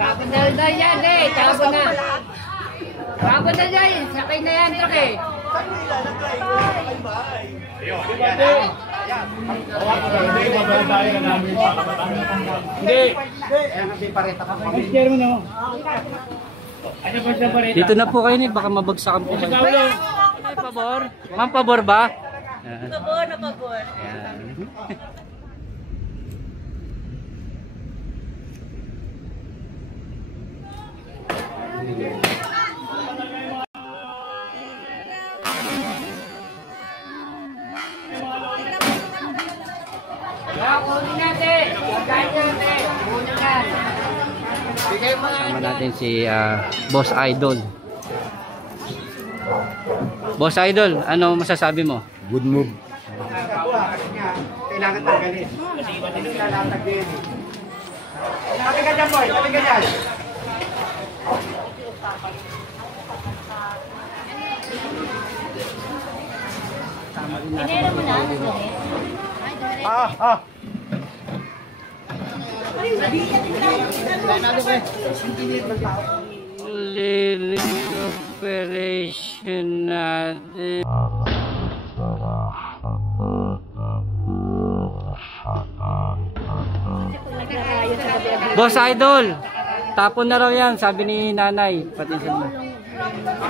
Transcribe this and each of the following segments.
Tapon na yan eh. Tapon na. Tapon na yan. Sakay na yan, truck eh. Dito na po kayo ni, baka mabagsakan po kayo. May pabor? Ma'am, pabor ba? Pabor na pabor. Sama natin si Boss Idol. Boss Idol, ano masasabi mo? Good move. Kailangan tanggalin. Kasi iba din nilalatag din. Tabi ka dyan, boy. Tabi ka dyan. Pinera mo na? Operation natin. Boss Idol, tapon na raw yan, sabi ni nanay. Pati sa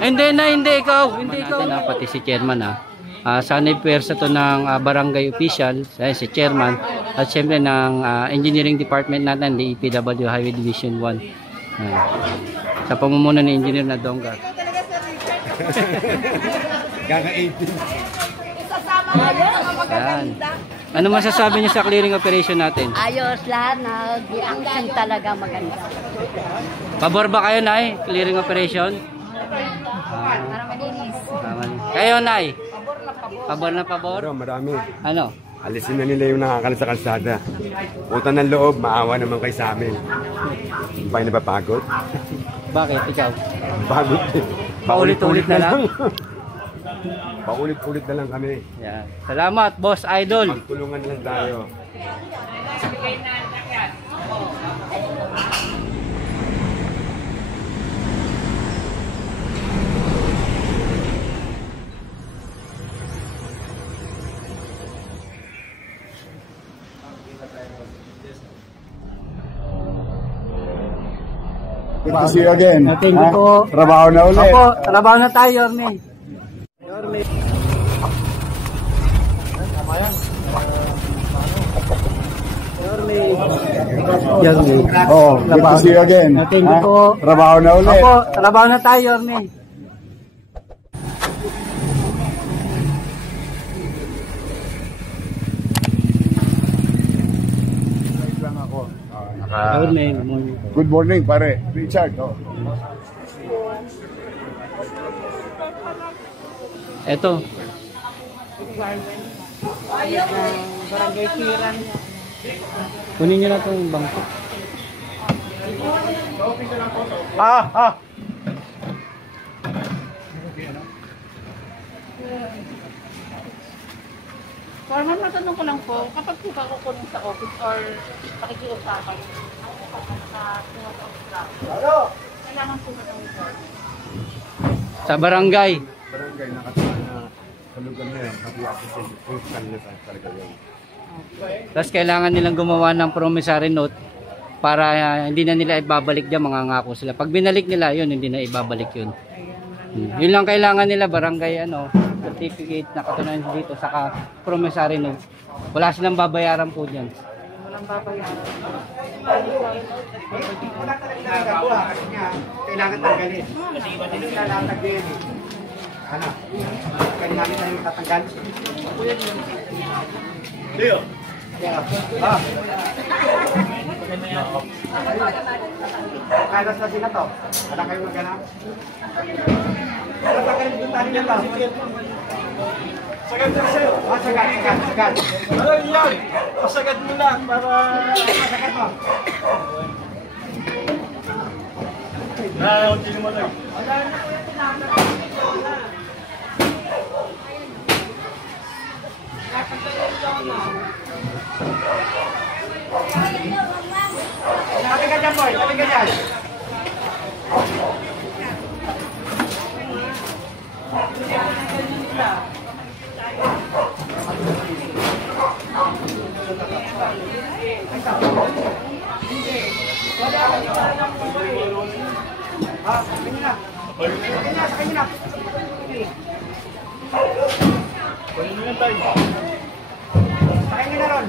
hindi na, hindi ikaw. Hindi ikaw. Na, pati si chairman sana'y pwersa to ng barangay official, si chairman, at syempre ng engineering department natin, the EPW Highway Division 1. Sa pamumuno ni engineer na Dongga. Kaka-18. Yan. Ano masasabi niyo sa clearing operation natin? Ayos lahat, nag-i-action talaga maganda. Pabor ba kayo, Nay? Clearing operation? Para malinis. Kayo, Nay? Pabor na pabor? Pero marami. Ano? Alisin na nila yung nakakalat sa kalsada. Utang ng loob, maawa naman kayo sa amin. Hindi ba yung napapagod? Bakit? Ikaw? Pagod. Paulit-ulit na lang? Paulit-ulit na lang kami. Yan. Salamat, Boss Idol. Magtulungan lang tayo. Good to see you again. Thank you po. Trabaho na ulit. Opo, trabaho na tayo, Yorme. Yorme. Yorme. Oh, good to see you again. Thank you po. Trabaho na ulit. Opo, trabaho na tayo, Yorme. Good morning, pare. Richard. Oh. Eto. Kunin nyo na itong bangko. Formal, matanong ko lang po, kapag po ba kukunin sa office or pakikiusapan kailangan po ba ng report? Sa barangay. Barangay, nakatawa na sa lugar na yan. Pati ako sa kanila sa talaga yun. Tapos kailangan nilang gumawa ng promissory note para hindi na nila ibabalik dyan, mangangako sila. Pag binalik nila yun, hindi na ibabalik yun. Yun lang kailangan nila, barangay certificate na katunayan dito, saka promissory note. Wala silang babayaran po dyan. Walang babayaran. Wala talaga nagagawa kasi niya, kailangan tanggalin. Kasi iba din nilalatag din. Ano? Kailangan tayo tatanggal. Leo. Kailas na sila to. Wala kayong maghanap. Tatanggalin yung tali niya to. Sagad na sa'yo. Sagad. Ano yan? Pasagad mo lang para... Sagad mo. Hindi mo lang. Tabi ka dyan, boy. Tabi ka dyan. Ah, sakay niyo na. Sakay niyo na. Sakay niyo na ron.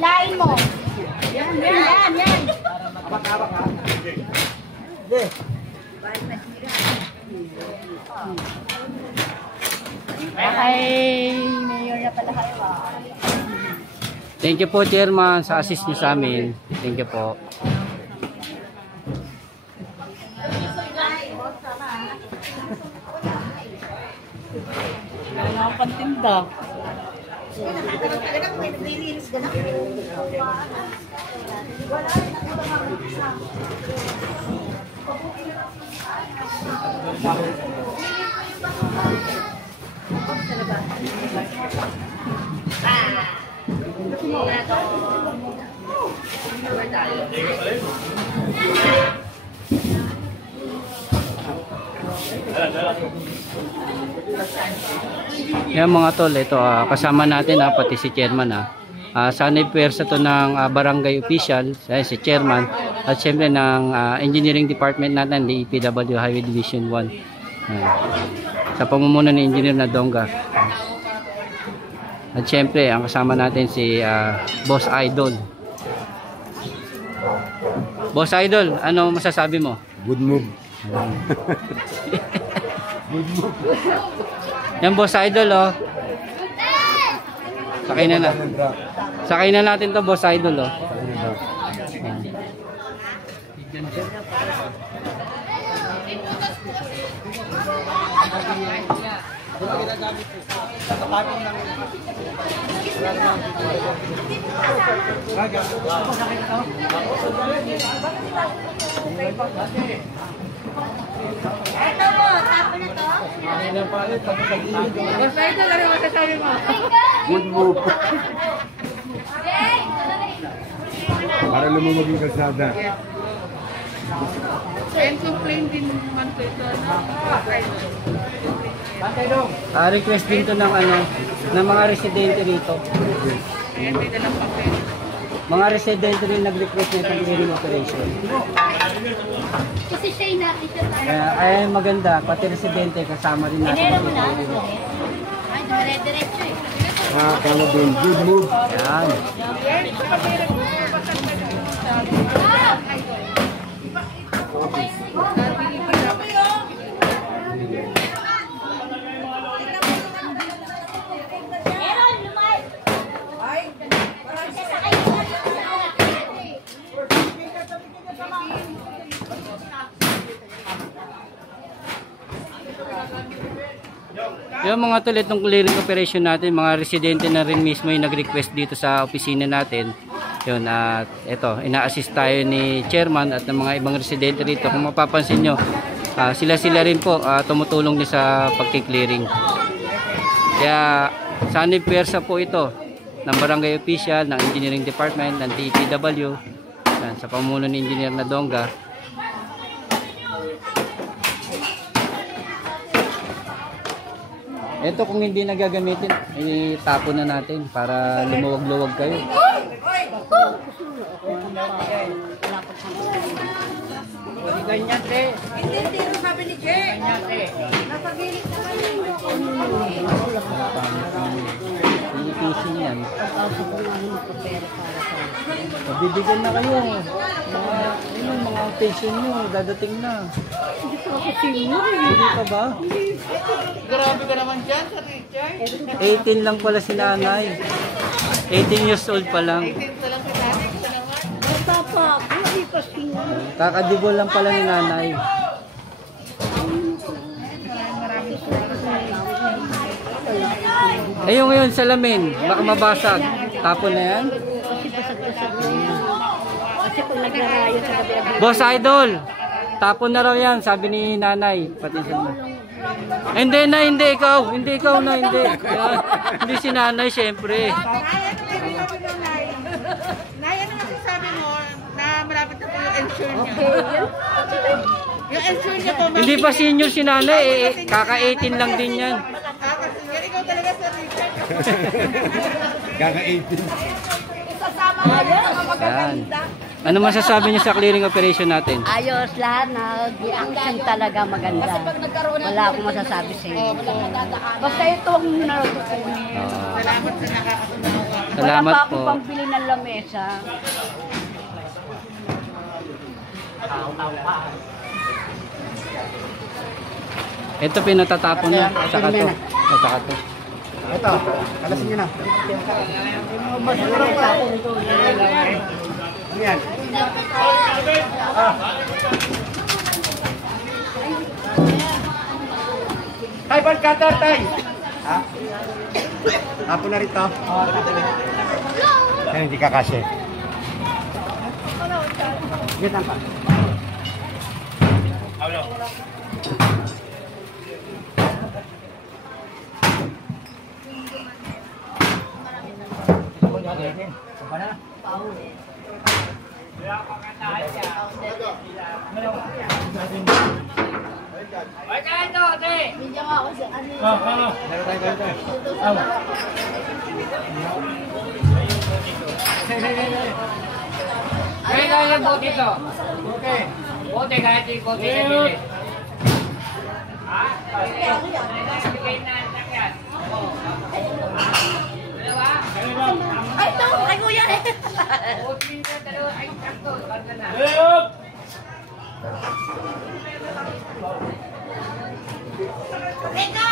Lain mo. Yan. Hawak ha. Ay, mayor na pala kayo. Thank you po, Chairman, sa assist niyo sa amin. Thank you po. Wala akong pantinda. Yan mga tol, ito kasama natin pati si Chairman sana'y pwersa to ng barangay official, si Chairman at syempre ng engineering department natin, the EPW Highway Division 1 sa pamumuno ni Engineer Nadonga. At syempre ang kasama natin si Boss Idol. Boss Idol, ano masasabi mo? Good move. Yan Boss Idol Sakay na na. Sakay na natin to Boss Idol Ito mo, tapo na to. Basta ito lang yung masasabi mo. Good move. Para lumumog yung kalsada. And complain din naman ko ito. request din to ng ng mga residente rito. Ayan, may dalang papel. Mga residente rin nag-request ng clearing operation. Kasi siya natin siya tayo. Kaya ay maganda, pati residente kasama rin natin. Pinero mo na. Ay, dire-diretso eh. Kama din. Good move. Yan. Meron, lumay. Ay, sasakay ko na sa Yung mga tol, itong clearing operation natin, mga residente na rin mismo yung nag-request dito sa opisina natin. Yun, at ito, ina-assist tayo ni Chairman at ng mga ibang residente rito. Kung mapapansin nyo, sila rin po tumutulong din sa pagki-clearing. Kaya sana'y pwersa po ito ng barangay official, ng engineering department, ng TPW, sa pamuno ni Engineer Nadonga. Ito kung hindi nagagamitin, itapon na natin para lumuwag-luwag kayo. Ganyan, te. Hindi yung sabi ni Che. Ganyan, te. Napagilip na kayo. Pinipisin yan. Pabibigyan na kayo. Mga pension nyo, dadating na. Hindi pa ako senior. Hindi pa ba? Grabe ka naman dyan sa Richard. 18 lang pala si nanay. 18 years old pa lang. Basta pa ako, hindi pa senior. Kakadibol lang pala ni nanay. Ayun ngayon salamin, baka mabasag. Tapon na yan. Kasi kung naglarayo sa gabi, Boss Idol, tapon na raw yan, sabi ni nanay. Pati sa Hindi na, hindi ikaw. Hindi ikaw na, hindi. Yan. Hindi si nanay, syempre. Naya naman sabi mo na malapit na po yung ensure niya. Yung ensure niya po. Hindi pa senior si nanay, kaka-18 lang din yan. Kaka-senior. Ikaw talaga sa Richard. Kaka-18. isasama na yan. Yan. Ano masasabi niyo sa clearing operation natin? Ayos lahat, nag-action talaga maganda. Wala akong masasabi sa inyo. Basta ito ang narutukunin. Salamat sa nakakatunawa. Wala Salamat pa po. akong pambili ng lamesa. Ito pinatatapon na. Saka to. Saka to. Ito, kalasin nyo na. Ano yan? Tay, ball cutter, tay! Ha? Tapo na rito. Yan, hindi kakasya. Ganyan pa. Ay, kaya ito, te. Hindi nga ako sa ano. Kaya kaya lang bote ito. Bote, kahit yung bote na bili. Ha? Bigay na ang sakyan. Dalawa? Ay, ito! Ay, kuya! Bote na dalawa. Ay, sakto. Banda na. Rito! Rito!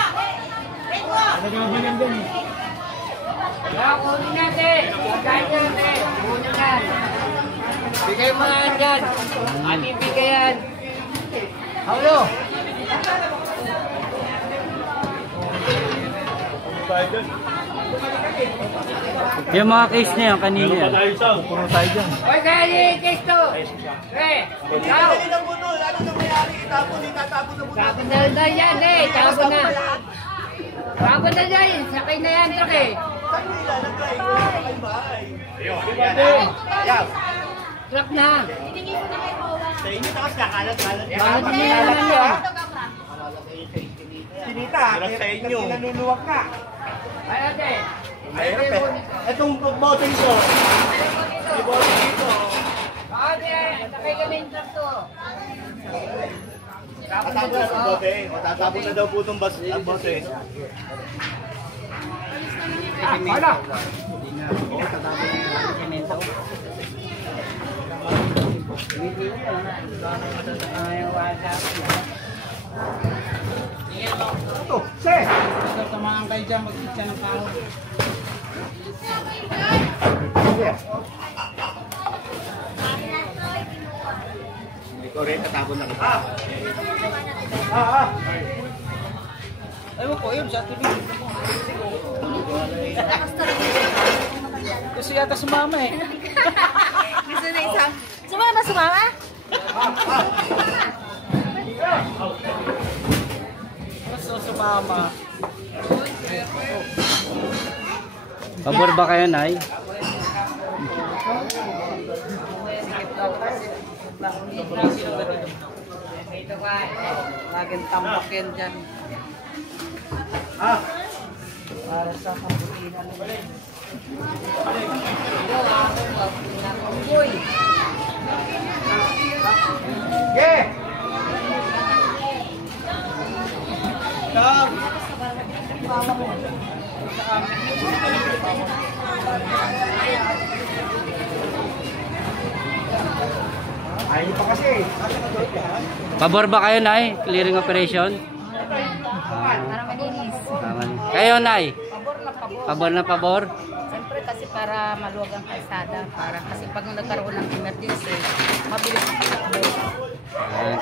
Kaya kunin natin. Kahit natin. Kunin yan. Bigay mo nga dyan. Ating bigayan. Haulo. Yung mga case na yan, kanina yan. Puro tayo dyan. Hoy, kaya yung case to. Ikaw. Tapon na yan eh. Tapon na. Tapon na dyan. Sakay na yan, truck eh. Truck na. Sa inyo, tapos kakalat-kalat. Bakit mo yan yan? Sinita, sa inyo. Nanuluwag ka. Ay, ate. Mahirap eh. Itong bote ito. May bote dito. Ate, sakay kami yung truck to. Tatapon na itong bote. Tatapon na daw po itong bote. Wala. Ito, se! Samahan kayo dyan, mag-pizza ng tao. Ikaw rin, tatapon na kita. Ewan ko, yun, sa TV. Kasi yata sumama eh. Gusto na isang... Sumama, sumama? Gusto sumama. Pabor ba kayo, Nay? Laging tambak yan dyan. Para sa kaputinan. Ge! Ayaw pa kasi. Pabor ba kayo, Nay? Clearing operation? Para malinis. Tama. Kayo, Nay? Pabor na pabor? Siyempre kasi para maluwag ang kalsada. Para kasi pag nagkaroon ng emergency, mabilis ang takbo.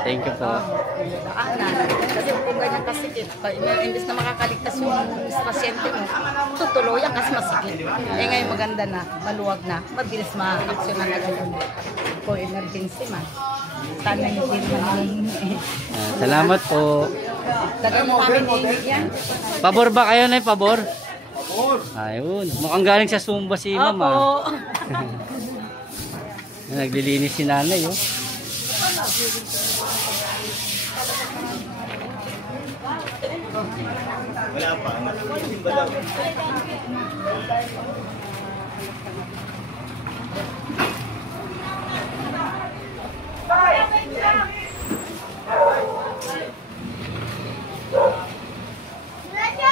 Thank you po. Daanan. Kasi kung ganyan kasikip, imbis na makakaligtas yung pasyente mo, tutuloyan kasi masikip. Eh ngayon maganda na, maluwag na, mabilis ma-aksyonan na ganyan. Kung emergency man. Sana hindi naman hihingi. Salamat po. Tagal mo kami hihingi yan. Pabor ba kayo, Nay? Pabor? Ayun. Mukhang galing sa Zumba si Mama. Opo. Naglilinis si Nanay, oh.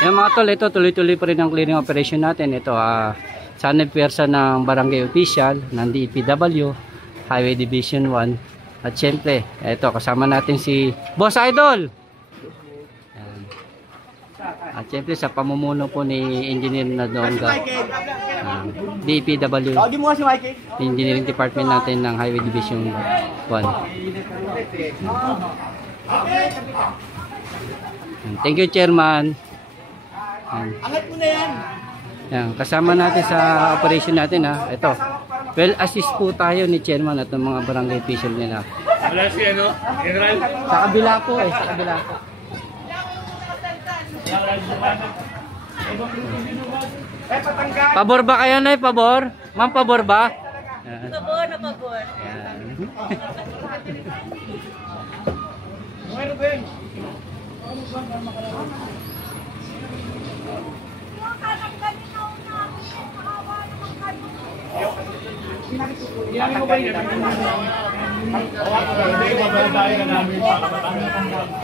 Yung mga tol, ito tuloy-tuloy pa rin ang clearing operation natin. Ito, sanay pwersa ng barangay official, ng DPW, Highway Division 1. At syempre, ito, kasama natin si Boss Idol. Ayan. At syempre, sa pamumuno po ni Engineer Nadonga, DPW, Engineering Department natin ng Highway Division 1. Thank you, Chairman. Angat mo na yan. Yan, kasama natin sa operation natin, ha. Ito. Well, assist po tayo ni Chairman at ng mga barangay official nila. Wala si ano? General? Sa kabila po sa kabila po. Pabor ba kayo, Nay? Pabor? Ma'am, pabor ba? Pabor na pabor. Yan.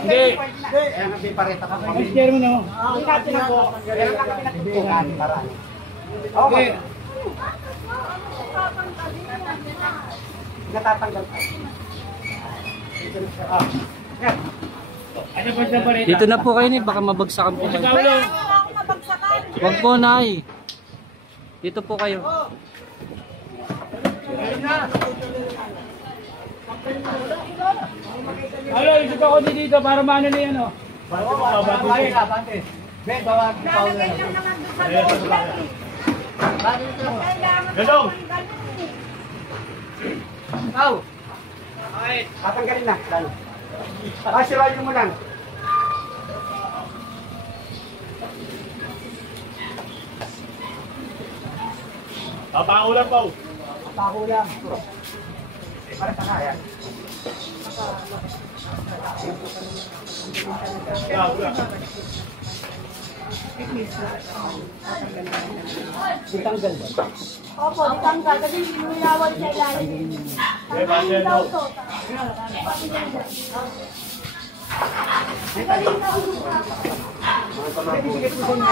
Hindi. Kaya nagpipareta ka. Chairman mo. Ang kati na po. Kaya kami natutukan para. Okay. Natatanggal pa. Dito na po kayo, Nay. Baka mabagsakan po kayo. Wag po, Nay. Dito po kayo. Halo, isip ako dito para maano na yan, oh. Ben, bawag Paul. Gadong! Aw. Tatanggalin na. Dalo. Sirayin mo lang. Papangulan po. Pakulang. Para sa kaya. Ditanggal ba? Opo, ditanggal. Kasi nilawal siya ilalim. Tanggalin daw to. Ibibigay po sa inyo.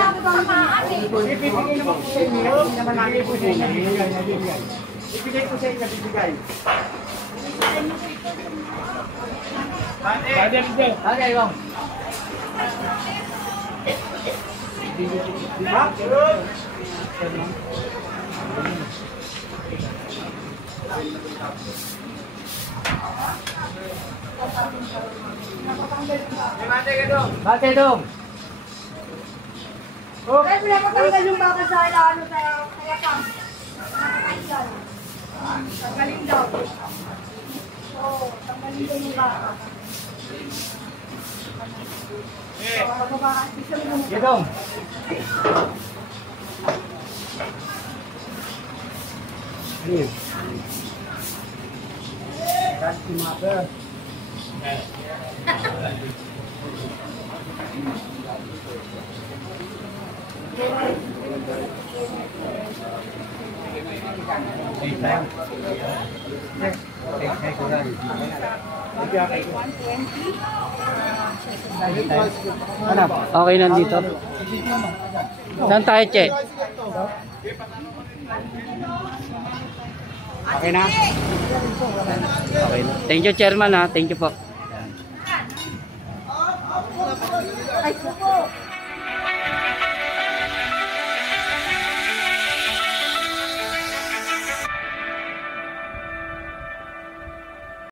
Ibibigay naman po sa inyo. Hindi naman namin po sa inyo. Ibigay po sa inyo. Ibigay. Okay, bang. Ha? Bate dong. Oh, kaya pinapatanggal yung baka sa ano kaya pang. Nakakailan. Tanggalin daw. Oo, tanggalin daw yung baka. Gedong. Ini. Kasih mata. Okay, nandito. Saan tayo, Che? Okay na? Okay na. Thank you, Chairman, ha. Thank you po. Ay, po.